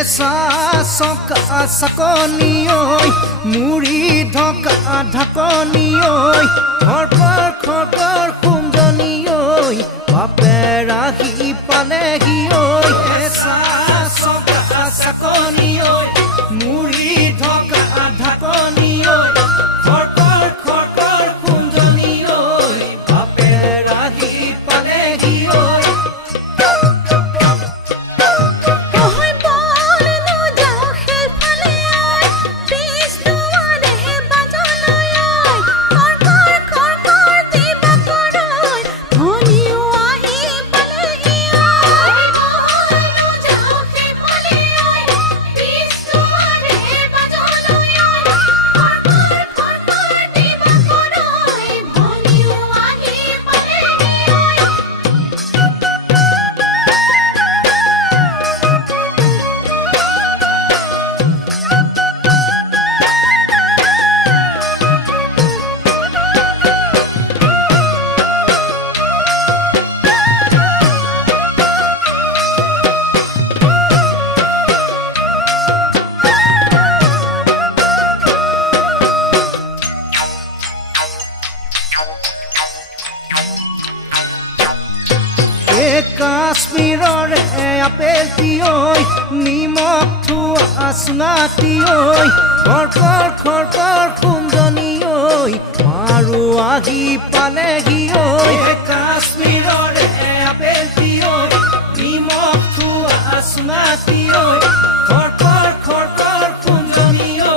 এসা সকা সকনি ঐ মুড়ি ঢকা ঢাকনি ঐ খৰকৰ খুঞ্জনি ঐ বাপেৰ আহি পালেহি ঐ এসা সকা সকনি ঐ মুড়ি ঢকা ঢাকনি ঐ খৰকৰ খুঞ্জনি ঐ বাপেৰ আহি পালেহি ঐ কাশ্মীৰৰ আপেলটি ঐ নিমখ থোৱা চুঙাটি ঐ খৰকৰ খুঞ্জনি ঐ মাৰো আহি পালেহি ঐ কাশ্মীৰৰ আপেলটি ঐ নিমখ থোৱা চুঙাটি ঐ খৰকৰ খুঞ্জনি ঐ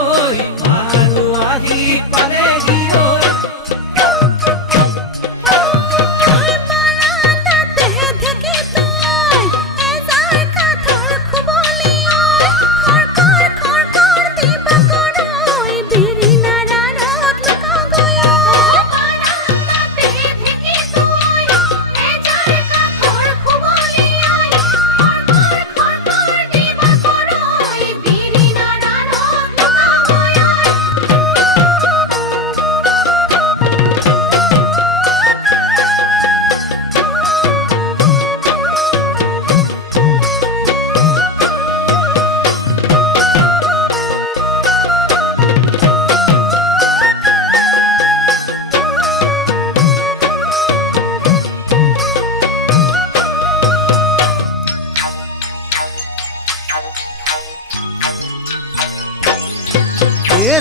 মাৰো আহি পালেহি ঐ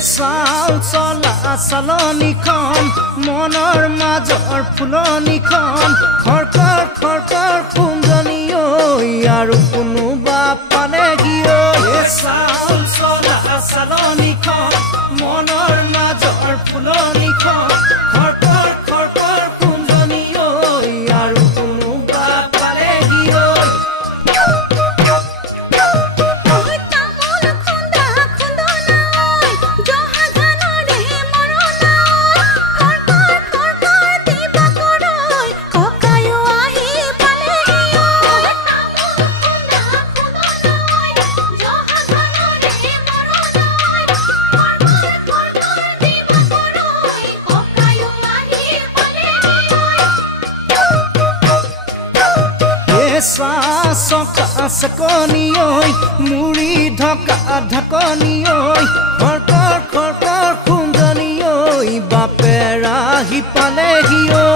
চাল চলা চালনিখন মনৰ মাজৰ ফুলনিখন খৰকৰ খুঞ্জনি ঐ আৰু কোনোবা পালেহি ঐ চাল চলা চালনিখন মনৰ মাজৰ ফুলনিখন খৰকৰ খুঞ্জনি ঐ আৰু কোনোবা পালেহি ঐ চকা সকনি ঐ মুড়ি ঢকা ঢাকনি ঐ খৰকৰ খুঞ্জনি ঐ বাপেৰ আহি পালেহি ঐ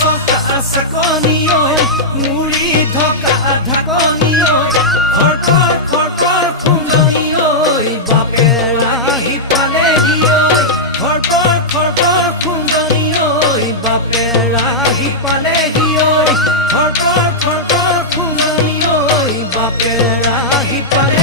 চকা সকনি ঐ মুড়ি ঢকা ঢাকনি ঐ খৰকৰ খুঞ্জনি ঐ বাপেৰ আহি পালেহি ঐ খৰকৰ খুঞ্জনি ঐ বাপেৰ আহি পালেহি ঐ খৰকৰ খুঞ্জনি ঐ বাপেৰ আহি পালে